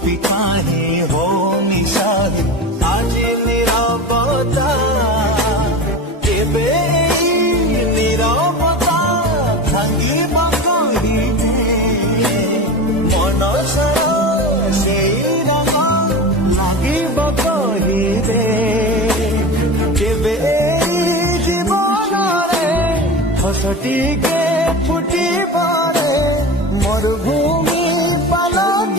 পিকাহে হো মিশাহে আজি নীরবতা কেবে নীরবতা ভাঙিব কহিবে মনসর সেই রঙ লাগিব কহিবে কেবে জীবনরে হসটিকে ফুটিব